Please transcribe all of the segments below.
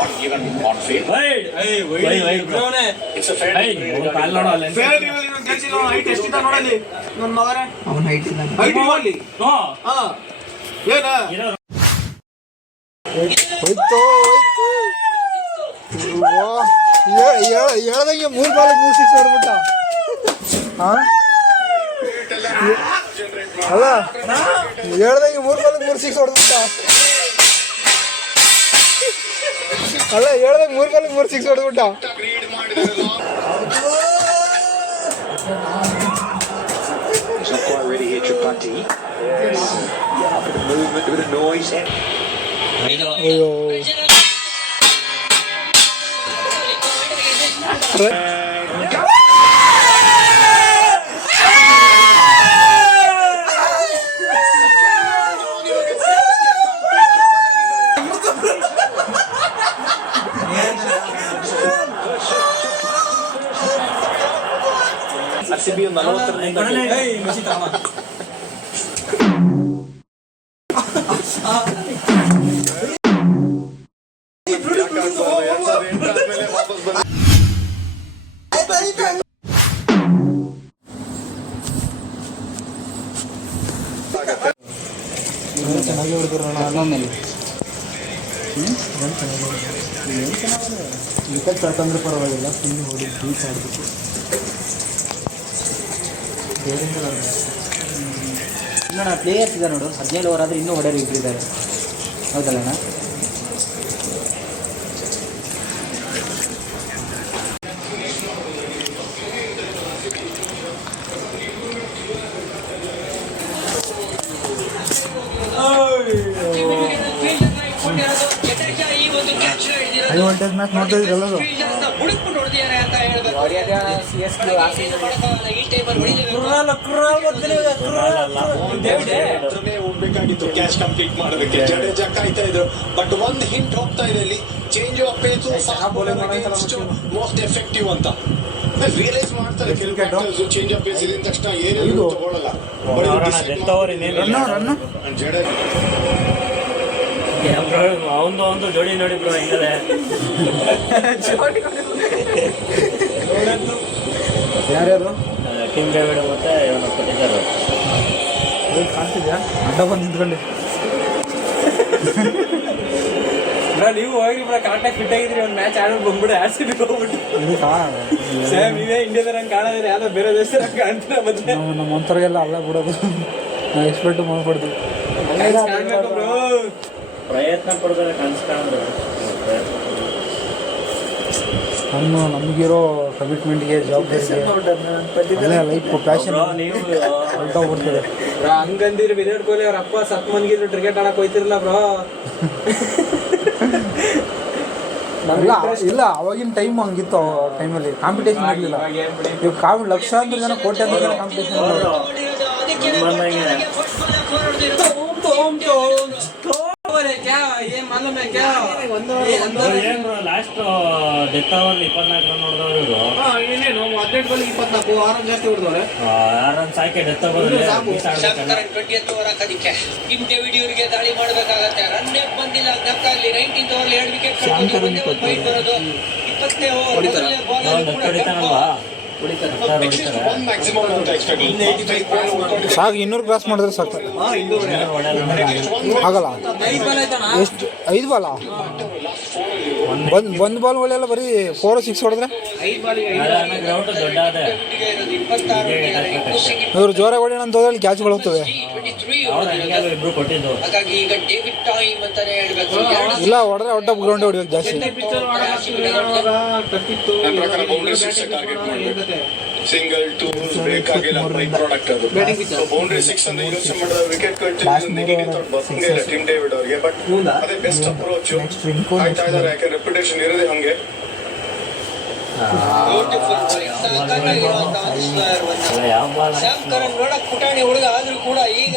not given on field. It's a fair ಹೇಳ್ದಂಗೆ 3 ball 3 six ಹೊಡ್ಬಿಟ್ಟ. ಅಲ್ಲ ಹೇಳ್ದಂಗೆ 3 ಬಾಲ್ 3 ಸಿಕ್ಸ್ ಹೊಡ್ಬಿಟ್ಟ. ಅಲ್ಲ ಹೇಳ್ದಂಗೆ 3 ಬಾಲ್ 3 ಸಿಕ್ಸ್ ಹೊಡ್ಬಿಟ್ಟ. ಅಯ್ಯೋ RCB 40 ಚೆನ್ನಾಗಿ ಹೊಡೆದ್ರು ಅನ್ನೋಮೇಲೆ ವಿಕೆಟ್ ಕಳ್ಕೊಂಡ್ರೆ ಪರವಾಗಿಲ್ಲ, ಫುಲ್ ಹೊಡಿ ಬೀಚ್ ಆಡಬೇಕು. ಇನ್ನೋಣ ಪ್ಲೇಯರ್ಸ್ ಇದೆ ನೋಡು, 17 ಓವರ್ ಆದರೆ ಇನ್ನೂ ಹೊಡೆಯೋರು ಇಟ್ಟಿದ್ದಾರೆ, ಹೌದಲ್ಲಣ್ಣ? ಹೈ ವೋಲ್ಟೇಜ್ ಮ್ಯಾಚ್ ನೋಡ್ತಾ ಇದ್ರಲ್ಲ ಅದು. ಹೋಗ್ಬೇಕಾಗಿತ್ತು ಕ್ಯಾಚ್ ಕಂಪ್ಲೀಟ್ ಮಾಡೋದಕ್ಕೆ. ಜಡೇಜಾ ಕಾಯ್ತಾ ಇದ್ರು, ಬಟ್ ಒಂದು ಹಿಂಟ್ ಹೋಗ್ತಾ ಇದೆ ಅಲ್ಲಿ, change of pace most effective ಅಂತ ರಿಯಲೈಸ್ ಮಾಡ್ತಾರೆ ಕೆಲವು. ಚೇಂಜ್ ಆಫ್ ಪೇಸ್ ಇದ್ದ ತಕ್ಷಣ ಏನು ತಗೊಳ್ಳಲ್ಲ. ಜಡೇಜಾ ಒಂದು ಜೋಡಿ ನೋಡಿ ಬ್ರೋ ಹೆಂಗದೆ. ಯಾರ್ಯಾರು? ಕಿಂಗ್ ಡೇವಿಡ್ ಮತ್ತೆ ಇವನು ಕೊಟ್ಟಿದ್ದಾರೆ. ಕಾಣ್ತಿದ್ಯಾ? ಅಡ್ಡ ಬಂದು ನಿಂತ್ಕೊಂಡು ನೀವು ಹೋಗಿ ಕರೆಕ್ಟಾಗಿ ಫಿಟ್ ಆಗಿದ್ರಿ, ಒಂದು ಮ್ಯಾಚ್ ಆಡೋದು ಬಂದ್ಬಿಟ್ಟು RCB ಹೋಗ್ಬಿಟ್ಟು ಸೇಮ್ ಇವೇ ಇಂಡಿಯಾದಂಗೆ ಕಾಣೋದಿಲ್ಲ, ಯಾವುದೋ ಬೇರೆ ದೇಶದಾಗ ಕಾಣ್ತೀರ. ಮತ್ತೆ ನಮ್ಮ ಒಂಥರಿಗೆಲ್ಲ ಅಲ್ಲ ಬಿಡೋದು, ನಾವು ಎಕ್ಸ್ಪೆಕ್ಟ್ ಮಾಡ್ಬಾರ್ದು. ಪ್ರಯತ್ನ ಪಡ್ತಾರೆ ಕಾಣಿಸ್ಕೊಂಡ್ರೆ. ನಮಗಿರೋ ಕಮಿಟ್ಮೆಂಟ್ಗೆ, ಜವಾಬ್ದಾರಿಗೆ, ಲೈಫ್ ಪ್ಯಾಷನ್ ಹೊರಟೋಗ್ಬಿಡ್ತದೆ. ಹಂಗಂದಿದ್ರು ವಿರಾಟ್ ಕೊಹ್ಲಿ ಅವ್ರ ಅಪ್ಪ ಸತ್ ಮನ್ಗಿದ್ರು ಕ್ರಿಕೆಟ್ ಆಡಕ್ ಹೋಯ್ತಿರಲ್ಲ ಬ್ರೋ. ಇಲ್ಲ ಅವಾಗಿನ ಟೈಮ್ ಹಂಗಿತ್ತು. ಟೈಮಲ್ಲಿ ಕಾಂಪಿಟೇಷನ್ ಇರಲಿಲ್ಲ. ಇವಾಗ ಲಕ್ಷಾಂತರ ಜನ, ಕೋಟ್ಯಾಂತರ ಜನ competition last death over 24 run ಹೊಡೆದವರು. 18 ಬಾಲ್ 24, 6 ರನ್ ಜಾಸ್ತಿ ಹೊಡೆದವ್ರೆ. 6 ರನ್ ಸಾಕೆ ಡೆತ್ ಅವರ್. ಕಿಮ್ ಡೇವಿಡ್ ಇವರಿಗೆ ದಾಳಿ ಮಾಡಬೇಕಾಗತ್ತೆ. ರನ್ನೇ ಬಂದಿಲ್ಲ, ಧಕ್ಕಾಗ್ಲಿ. 19th ಓವರ್ 2 ವಿಕೆಟ್ ಬರೋದು. 20ನೇ ಓವರ್ ಸಾಕು. 200 ಕ್ರಾಸ್ ಮಾಡಿದ್ರೆ ಸಾಕು. ಆಗಲ್ಲ. ಎಷ್ಟು 5 ಬಾಲ? ಒಂದು ಬಾಲ್ ಒಳ್ಳೆಲ್ಲ ಬರೀ 4 6 ಹೊಡೆದ್ರೆ ಇವರು ಜೋರಾಗಿ ಹೊಡೆಯೋಣ ಅಂತ ಹೋದ್ರೆ ಕ್ಯಾಚ್ಗಳು ಹೋಗ್ತವೆ. ಇಲ್ಲ ಹೊಡೆದ್ರೆ ಔಟ್ ಆಫ್ ಗ್ರೌಂಡ್ ಹೊಡಿಬೇಕು ಜಾಸ್ತಿ. ಸಿಂಗಲ್ ಟೂ ಬ್ರೇಕ್ ಆಗಿಲ್ಲ, ಬೈ ಪ್ರಾಡಕ್ಟ್ ಅದು. ಬೌಂಡ್ರಿ 6 ಅಂತ ಯೋಚನೆ ಮಾಡಿದ್ರೆ ವಿಕೆಟ್ ಕಳ್ಸಿಲ್ಲ ಟಿಮ್ ಡೇವಿಡ್ ಅವರಿಗೆ. ಬಟ್ ಅದೇ ಬೆಸ್ಟ್ ಅಪ್ರೋಚ್ ಆಯ್ತಾ ಇದಾರೆ, ಯಾಕೆ ರೆಪ್ಯುಟೇಷನ್ ಇರೋದೇ ಹಂಗೆ. ಪುಟಾಣಿ ಹುಡುಗ ಆದ್ರೂ ಕೂಡ ಈಗ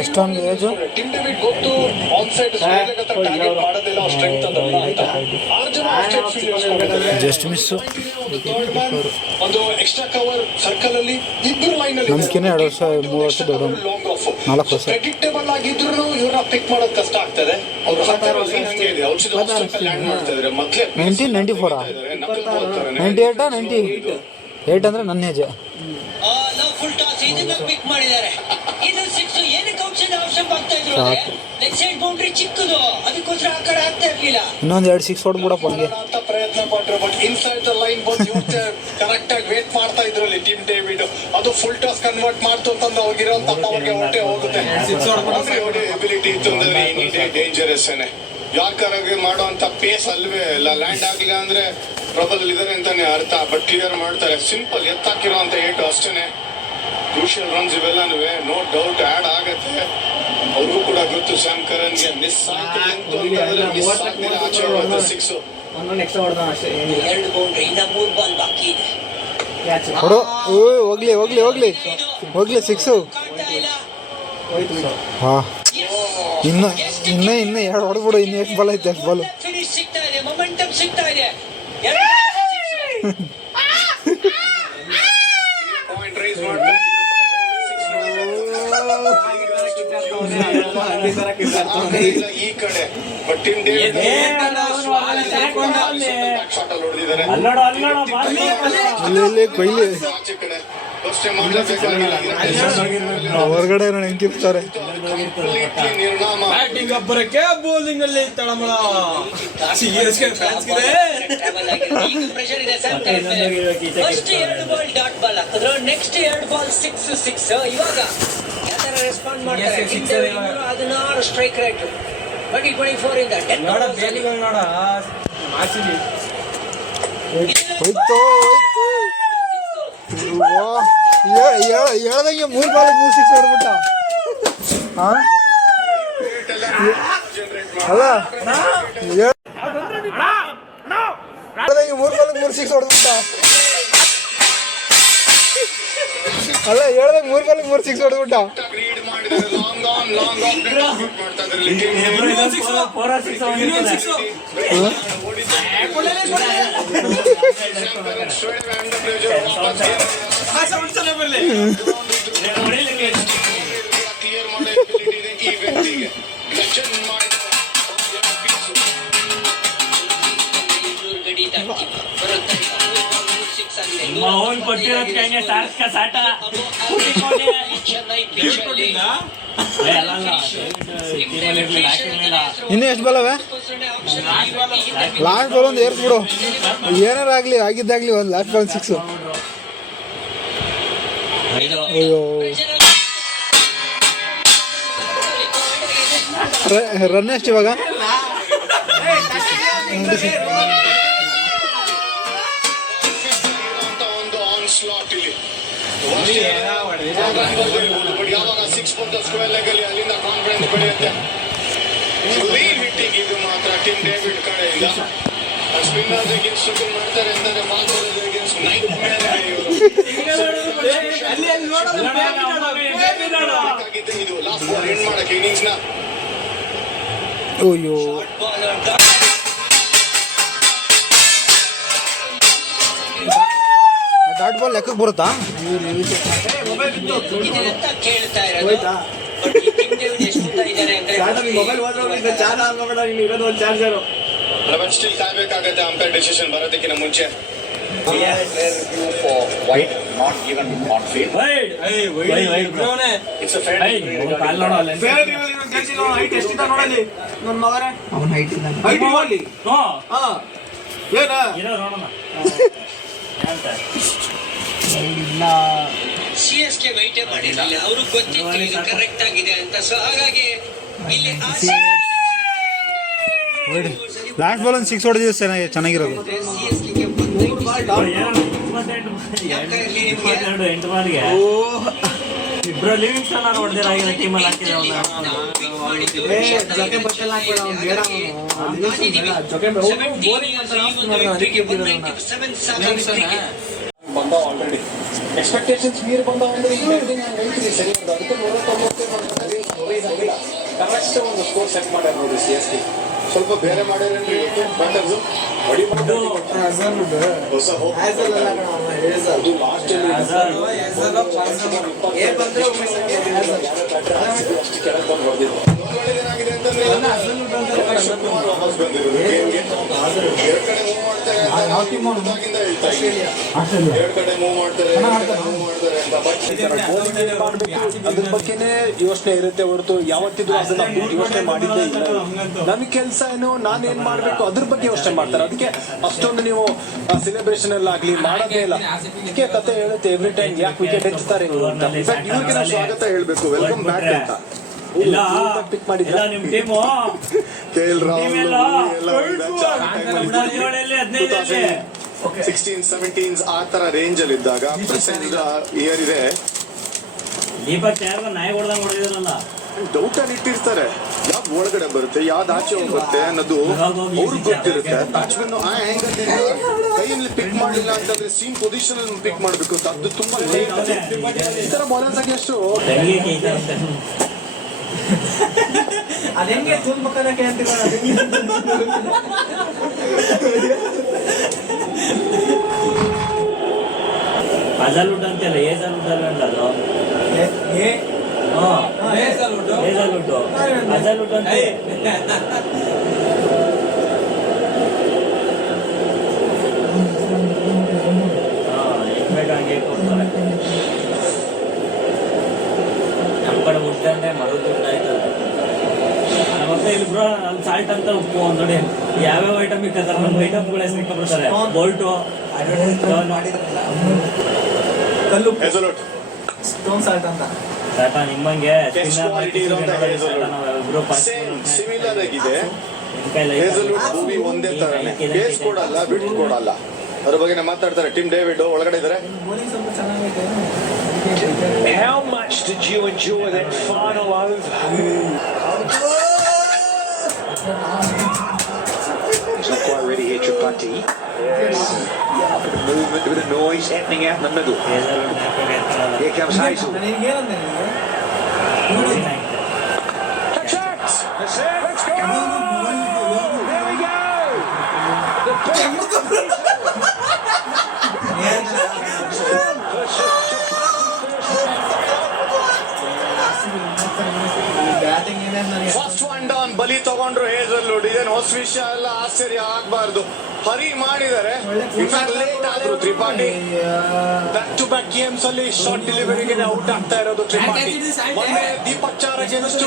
ಎಷ್ಟೊಂದು ಏಜು. ಟಿಮ್ ಡೇವಿಡ್ ಗೊತ್ತು ಆನ್ ಸೈಡ್ ಟಾರ್ಗೆಟ್ ಮಾಡೋದಿಲ್ಲ, ಸ್ಟ್ರೆಂತ್ ಅದಲ್ಲ ಅಂತ. 6 ಜನ ಜಸ್ಟ್ ಮಿಸ್ಸು. ಒಂದು ಎಕ್ಸ್ಟ್ರಾ ಕವರ್ ಸರ್ಕಲ್ ಅಲ್ಲಿ ಇಬ್ಬರು ಲೈನ್ ಅಲ್ಲಿ ನಮ್ಕಿನ್ನ 2 ವರ್ಷ 3 ವರ್ಷ ದೊಡ್ಡ. ಲಾಂಗ್ ಆಫ್ 4 ವರ್ಷ. ಪ್ರೆಡಿಕ್ಟೇಬಲ್ ಆಗಿದ್ರು ಇವ್ರನ್ನ ಪಿಕ್ ಮಾಡೋದು ಕಷ್ಟ ಆಗ್ತದೆ. ಅವ್ರು ಹಂಗೆ ಇದೆ ಔಷಧ ಲ್ಯಾಂಡ್ ಮಾಡ್ತಾ ಇದ್ದಾರೆ. ಮೊದಲೇ 1994 98 98 ಅಂದ್ರೆ ನನ್ನ ಏಜ್. ಫುಲ್ ಟಾಸ್ ಇದನ್ನ ಪಿಕ್ ಮಾಡಿದ್ದಾರೆ. ಇದು 6 ಏನಕ್ಕೆ ಔಷಧ ಅವಶ್ಯಕ ಆಗ್ತಾ ಇದ್ರು ಅಂದ್ರೆ ಲೆಗ್ ಸೈಡ್ ಬೌಂಡ್ರಿ ಚಿಕ್ಕದು, ಅದಕ್ಕೋಸ್ಕರ ಆ ಕಡೆ ಆಗ್ತಾ ಇರ್ಲಿಲ್ಲ. ಇನ್ನೊಂದು 2 6 ಹೊಡ್ಬಿಡಪ್ಪ ಅವ್ನಿಗೆ ಅಂತ ಪ್ರಯತ್ನ ಪಟ್ರು. ಬಟ್ ಇನ್ಸೈಡ್ ದ ಲೈನ್ ಬಂದು ಕರೆಕ್ಟ್ ಆಗಿ ವೇಟ್ ಮಾಡ್ತಾ ಇದ್ರಲ್ಲಿ ಟೀಮ್ ಡೇವಿಡ್. ಅದು ಫುಲ್ ಟಾಸ್ ಕನ್ವರ್ಟ್ ಮಾಡ್ತು ಅಂತಂದ್ರೆ ಅವ್ರಿಗಿರೋಂತ ಅವ್ರಿಗೆ ಹೊಟ್ಟೆ ಹೋಗುತ್ತೆ. ಎಬಿಲಿಟಿ ಇತ್ತು ಅಂದ್ರೆ ಡೇಂಜರಸ್ ಏನೆ. ಯಾರ್ಕರ್ ಮಾಡುವಂತ ಪೇಸ್ ಅಲ್ವೇ ಇಲ್ಲ. ಲ್ಯಾಂಡ್ ಆಗ್ಲಿಲ್ಲ ಅಂದ್ರೆ ಟ್ರಬಲ್ ಇದಾರೆ ಅಂತಾನೆ ಅರ್ಥ. ಬಟ್ ಕ್ಲಿಯರ್ ಮಾಡ್ತಾರೆ. ಸಿಂಪಲ್ ಎತ್ತಾಕಿರುವಂತ ಏಟು ಅಷ್ಟೇನೆ. ಕ್ರೂಷಿಯಲ್ ರನ್ಸ್ ಇವೆಲ್ಲನೂ ನೋ ಡೌಟ್ ಆಡ್ ಆಗತ್ತೆ. ಅವ್ರಿಗೂ ಕೂಡ ಗೊತ್ತು ಸ್ಯಾಮ್ ಕರನ್ಗೆ ಮಿಸ್ ಆಯ್ತು ಅಂತಂದ್ರೆ ಮಿಸ್ ಆಗ್ತಿಲ್ಲ ಆಚೆ ಹೋಗುತ್ತೆ 6. ಒಂದೊಂದು ಎಕ್ಸ್ಟ್ರಾ ಹೊಡೆದ ಅಷ್ಟೇ, ಏನಿಲ್ಲ. 2 ಬೌಂಡ್ರಿ ಇನ್ನ 3 ಬಾಲ್ ಬಾಕಿ ಇದೆ. ಕ್ಯಾಚ್ ಹೊಡು. ಹೋಗ್ಲಿ 6. ಕಾಣ್ತಾ ಇಲ್ಲ. ಹೋಯ್ತು. ಹಾ ಇನ್ನು 2 ಹೊಡ್ಬಿಡು. ಇನ್ನು ಎಷ್ಟು ಬಾಲ್ ಐತೆ ಅಷ್ಟು ಬಾಲು. ಫಿನಿಶ್ ಸಿಗ್ತಾ ಇದೆ, ಮೊಮೆಂಟಮ್ ಸಿಗ್ತಾ ಇದೆ. ಪಾಯಿಂಟ್ ರೈಸ್ ಮಾಡ್ತಾರೆ. ಈ ಕಡೆ ಬಟ್ ಟೀಮ್ ಡೇವಿಡ್ ಶಾಟ್ ಅಲ್ಲಿ ಹೊಡೆದಿದ್ದಾರೆ. ಅಲ್ಲೇ ಕೊಯ್ಲಿ ಆಚೆ ಕಡೆ ಫಸ್ಟ್ ಟೈಮ್ ಮಾಡಲೇಬೇಕಾಗಿಲ್ಲ. ಹೊರಗಡೆ ಹೆಂಗಿರ್ತಾರೆ. ಕಂಪ್ಲೀಟ್ಲಿ ನಿರ್ನಾಮ. ಬ್ಯಾಟಿಂಗ್ ಅಬ್ಬರಕ್ಕೆ ಬೌಲಿಂಗ್ ಅಲ್ಲಿ ತಳಮಳ. ಸಿಎಸ್ಕೆ ಫ್ಯಾನ್ಸ್ ಇದೆ. ಟ್ರಾವೆಲ್ ಆಗಿದೆ. ಈಗ ಪ್ರೆಷರ್ ಇದೆ ಸ್ಯಾಮ್ ಕರನ್ ಮೇಲೆ. ಫಸ್ಟ್ 2 ಬಾಲ್ ಡಾಟ್ ಬಾಲ್ ಹಾಕಿದ್ರು, ನೆಕ್ಸ್ಟ್ 2 ಬಾಲ್ 6. ಇವಾಗ ಯಾವ ತರ ರೆಸ್ಪಾಂಡ್ ಮಾಡ್ತಾರೆ? 16 ಸ್ಟ್ರೈಕ್ ರೇಟ್, 24 ಇಂದ 10. ನೋಡ ಬೇಲಿಗಳು ನೋಡ ಆರ್ಸಿಬಿ ಹೋಯ್ತು ಹೇಳ್ದಂಗೆ 3 ಬಾಲ್ 3 6 ಹೊಡ್ಬಿಟ್ಟ. ಹಾ ಅಲ್ಲ ಹೇಳ್ದಂಗೆ 3 ಬಾಲ್ 3 6 ಹೊಡ್ಬಿಟ್ಟ. ಅಲ್ಲ ಹೇಳ್ದಂಗೆ 3 ಬಾಲ್ 3 6 ಹೊಡ್ಬಿಟ್ಟ. ರೀಡ್ ಮಾಡಿದ್ದಾರೆ. ಲಾಂಗ್ ಆನ್ ಮಾಡ್ತಾ ಕ್ಲಿಯರ್ ಮಾಡೋ ಎಬಿಲಿಟಿ ಇದೆ ಈ ವ್ಯಕ್ತಿಗೆ. ಲೆಜೆಂಡ್ माहौल पट्टीरत कहेंगे सार्स का साटा ಚೆನ್ನೈ ಪಿಚ್ ಅಲ್ಲಿ ಇನ್ನು ಎಷ್ಟು ಬಾಲ್ ಅವೆ? ಲಾಸ್ಟ್ ಬಾಲ್ ಒಂದು ಏರ್ಸ್ಬಿಡು. ಏನಾರು ಆಗಲಿ ಆಗಿದ್ದಾಗಲಿ ಒಂದು ಲಾಸ್ಟ್ ಬಾಲ್ 6. ಅಯ್ಯೋ ರನ್ ಎಷ್ಟು ಇವಾಗ? ಒಂದು ಆನ್ ಸ್ಲಾಟ್ ಇಲ್ಲಿ ಯಾವಾಗ 6 ಬಂದು ಸ್ಕ್ವೇರ್ ಲೆಗ್ ಅಲ್ಲಿ ಅಲ್ಲಿಂದ ಕಾನ್ಫಿಡೆನ್ಸ್ ಬೆಳೆಯುತ್ತೆ. ಕ್ಲೀನ್ ಹಿಟ್ಟಿಂಗ್ ಇದು ಮಾತ್ರ ಟೀಮ್ ಡೇವಿಡ್ ಕಡೆಯಿಂದ. ಸ್ಪಿನ್ನರ್ಸ್ ಅಗೇನ್ಸ್ಟ್ ಶೂಟಿಂಗ್ ಮಾಡ್ತಾರೆ ಅಂತಾರೆ, ಬಾಲರ್ಸ್ ಅಗೇನ್ಸ್ಟ್ ನೈಟ್ ಮ್ಯಾನ್ ಇದು ಲಾಸ್ಟ್ ಬಾಲ್ ಎಂಡ್ ಮಾಡಕ್ಕೆ ಇನ್ನಿಂಗ್ಸ್ ನ. ಅಯ್ಯೋ ಡಾಟ್ ಬಾಲ್ ಲೆಕ್ಕಕ್ಕೆ ಬರುತ್ತಾ? ಕೇಳ್ತಾ ಇರೋದು. ಬಟ್ ಈ ಟೀಮ್ ಡೇವಿಡ್ ಎಷ್ಟು ಇದ್ದಾರೆ ಅಂದ್ರೆ ಮೊಬೈಲ್ ಹೋದ್ರೆ ಚಾರ್ಜ್ ಆಗೋಬೇಡ, ಇಲ್ಲಿ ಇರೋದು ಒಂದು ಚಾರ್ಜರು. ಬಟ್ ಸ್ಟಿಲ್ ಕಾಯ್ಬೇಕಾಗತ್ತೆ ಅಂಪೈರ್ ಡಿಸಿಷನ್ ಬರೋದಕ್ಕಿಂತ ಮುಂಚೆ. White, not even on field. It's a fair height ಎಷ್ಟಿದೆ ನೋಡಲಿ ನನ್ನ ಮಗನೇ. ಅವನ ಹೈಟ್ ಹೈಟ್ ಇರಲಿ. ಏನ ಇರೋ ನೋಡೋಣ ಇಲ್ಲ. ಸಿಎಸ್ಕೆ ವೈಟೇ ಮಾಡಿರಲಿಲ್ಲ. ಅವ್ರಿಗೆ ಗೊತ್ತಿತ್ತು ಇದು ಕರೆಕ್ಟ್ ಆಗಿದೆ ಅಂತ. ಸೊ ಹಾಗಾಗಿ ಇಲ್ಲಿ ಲಾಸ್ಟ್ ಬಾಲ್ ಒಂದು 6 ಹೊಡೆದಿದ್ದು ಚೆನ್ನಾಗಿರೋದು. ಸಿಎಸ್ಕೆಗೆ 8 ಬಾಲ್ಗೆ ಇಬ್ರು ಲಿವಿಂಗ್ಸ್ಟನ್ ಅವ್ರು ಹೊಡೆದಿರಾಗಿರೋ ಟೀಮಲ್ಲಿ ಹಾಕಿದ್ರೆ ಅವನ್ನ ಜೊತೆ ಬಟ್ಟೆಲ್ಲ ಹಾಕ್ಬೇಡ, ಅವ್ನು ಬೇಡ ಅವನು. ಜೊತೆ ಬೋರಿಂಗ್ ಅಂತ ಅದಕ್ಕೆ ಬಂದ ಆಲ್ರೆಡಿ ಎಕ್ಸ್ಪೆಕ್ಟೇಷನ್ಸ್ ಮೀರಿ ಬಂದ ಅಂದ್ರೆ ಈಗ ನಾನು ಹೇಳ್ತೀನಿ ಸರಿ. ಅದಕ್ಕೆ 190 ಕರೆಕ್ಟ್ ಒಂದು ಸ್ಕೋರ್ ಸೆಟ್ ಮಾಡ್ಯಾರ ನೋಡಿ ಸಿಎಸ್ಕೆ. ಸ್ವಲ್ಪ ಬೇರೆ ಮಾಡ್ಯಾರೇನ್ರಿ ಇವತ್ತು ಬ್ಯಾಟರ್ಸ್ ಹೊಡಿ ಹೊಸ ಹೋಪ್ ಅದು ಲಾಸ್ಟ್ ಅಷ್ಟು ಕೆಳಗೆ ಬಂದು ಹೊಡೆದಿದ್ದು ಏನಾಗಿದೆ ಅಂತಂದ್ರೆ ಶಿವಕುಮಾರ್ ವಾಪಸ್ ಬಂದಿರೋದು ಗೇಮ್ಗೆ ಎರಡು ಕಡೆ ಮೂವ್ ಮಾಡ್ತಾರೆ ಅಂತ ಹೇಳ್ತಾ ಇದ್ದೀನಿ ಎರಡು ಕಡೆ ಮೂವ್ ಮಾಡ್ತಾರೆ ಅಂತ ಬಟ್ ಅದ್ರ ಬಗ್ಗೆನೇ ಯೋಚನೆ ಇರುತ್ತೆ ಹೊರತು ಯಾವತ್ತಿದ್ರು ಅದನ್ನ ಯೋಚನೆ ಮಾಡಿದ್ದೇ ಇಲ್ಲ. ನಮಗೆ ಕೆಲಸ ಏನು, ನಾನು ಏನ್ ಮಾಡ್ಬೇಕು ಅದ್ರ ಬಗ್ಗೆ ಯೋಚನೆ ಮಾಡ್ತಾರೆ. ಅದಕ್ಕೆ ಅಷ್ಟೊಂದು ನೀವು ಸೆಲೆಬ್ರೇಷನ್ ಎಲ್ಲ ಆಗ್ಲಿ ಮಾಡೋದೇ ಇಲ್ಲ. ಅದಕ್ಕೆ ಕತೆ ಹೇಳುತ್ತೆ ಎವ್ರಿ ಟೈಮ್ ಯಾಕೆ ವಿಕೆಟ್ ಹೆಚ್ಚುತ್ತಾರೆ ಇವ್ರಿಗೆ ನಾವು ಸ್ವಾಗತ ಹೇಳ್ಬೇಕು, ವೆಲ್ಕಮ್ ಬ್ಯಾಕ್ ಅಂತ. ಪಿಕ್ ಮಾಡಿಲ್ಲ ನಿಮ್ ಟೀಮು KL ರಾಹುಲ್ 16-17 ಆ ತರ ರೇಂಜ್ ಅಲ್ಲಿ ಇದ್ದಾಗ ಪ್ರೆಸೆಂಟ್ ಇಯರ್ ಇದೆ. ದೀಪಕ್ ಯಾರು ನಾಯಿ ಹೊಡೆದಂಗ್ ಹೊಡೆದಿರಲ್ಲ, ಡೌಟ್ ಅಲ್ಲಿ ಇಟ್ಟಿರ್ತಾರೆ ಯಾವ್ದು ಒಳಗಡೆ ಬರುತ್ತೆ ಯಾವ್ದು ಆಚೆ ಹೋಗುತ್ತೆ ಅನ್ನೋದು ಅವ್ರಿಗೆ ಗೊತ್ತಿರುತ್ತೆ. ಬ್ಯಾಟ್ಸ್ಮನ್ ಆ ಆಂಗಲ್ ಕೈಯಲ್ಲಿ ಪಿಕ್ ಮಾಡಿಲ್ಲ ಅಂತಂದ್ರೆ ಸೀಮ್ ಪೊಸಿಷನ್ ಅಲ್ಲಿ ಪಿಕ್ ಮಾಡ್ಬೇಕು. ಅದು ತುಂಬಾ ಲೇಟ್. ಈ ತರ ಬಾಲರ್ಸ್ ಆಗಿ ಅಷ್ಟು ಅದೆಂಗೆ ತುಂಬಕ್ಕದಕ್ಕೆ ಅಂತೀರ ಅಜಲ್ವುಡ್ ಅಂತೆಲ್ಲ ಏಜಲ್ವುಡ್ ಅಲ್ಲ ಅದು ಏಜಲ್ವುಡ್ ಅಜಲ್ವುಡ್ ಅಂತ ಹಂಗೆ ಕೊಡ್ತಾರೆ. ನಮ್ಮ ಕಡೆ ಮುಟ್ಟಂತೆ ಮಗಳು ದುಡ್ಡು ಆಯ್ತದ ಮತ್ತೆ ಇಲ್ಲಿ ಬ್ರೋ ಅಲ್ಲಿ ಸಾಲ್ಟ್ ಅಂತ ಉಪ್ಪು ನೋಡಿ ಯಾವ್ಯಾವ ಐಟಮ್ ಇಕ್ಕತಾರೆ. ನಮ್ಮ ಐಟಮ್ಗಳ ಹೆಸರು ಇಟ್ಕೊಂಡ್ಬಿಡ್ತಾರೆ. ಬೋಲ್ಟು ಕಲ್ಲು ಹೆಸಲೋಟ್ ಸ್ಟೋನ್ ಸಾಲ್ಟ್ ಅಂತ ಟಾಟಾ ನಿಮ್ಮಂಗೆ ಸಿಮಿಲರ್ ಆಗಿದೆ. ಹೇಸಲ್ವುಡ್ ಭೂಮಿ ಒಂದೇ ತರನೇ ಕೇಸ್ ಕೊಡಲ್ಲ, ಬಿಟ್ ಕೊಡಲ್ಲ. ಅದ್ರ ಬಗ್ಗೆ ಮಾತಾಡ್ತಾರೆ. ಟಿಮ್ ಡೇವಿಡ್ ಒಳಗಡೆ ಇದಾರೆ. ಬೋಲಿಂಗ್ ಸ್ವಲ್ಪ ಚೆನ್ನಾಗೈತೆ. How much did you enjoy that final over? He's not quite ready here, Tripathi. Yes. A bit of movement, a bit of noise happening out in the middle. Here comes Hazel. ನನಗೇನಂದೆ Catch that! That's it. Let's go! There we go! Batting ಏನೇ ನನಗೆ first one down ಬಲಿ ತಗೊಂಡ್ರು Hazlewood. ಇದೇನು ಹೊಸ ವಿಷಯ ಎಲ್ಲ ಆಶ್ಚರ್ಯ ಆಗ್ಬಾರ್ದು. ಹರಿ ಮಾಡಿದ್ದಾರೆ. ಲೇಟ್ ಆದ್ರು Tripathi. Back to back games ಅಲ್ಲಿ ಶಾರ್ಟ್ ಡೆಲಿವರಿಗೆ ಔಟ್ ಆಗ್ತಾ ಇರೋದು ತ್ರಿಪಾಠಿ. ಮೊನ್ನೆ ದೀಪಕ್ ಚಾರ್ ಅಗೇನ್ಸ್ಟ್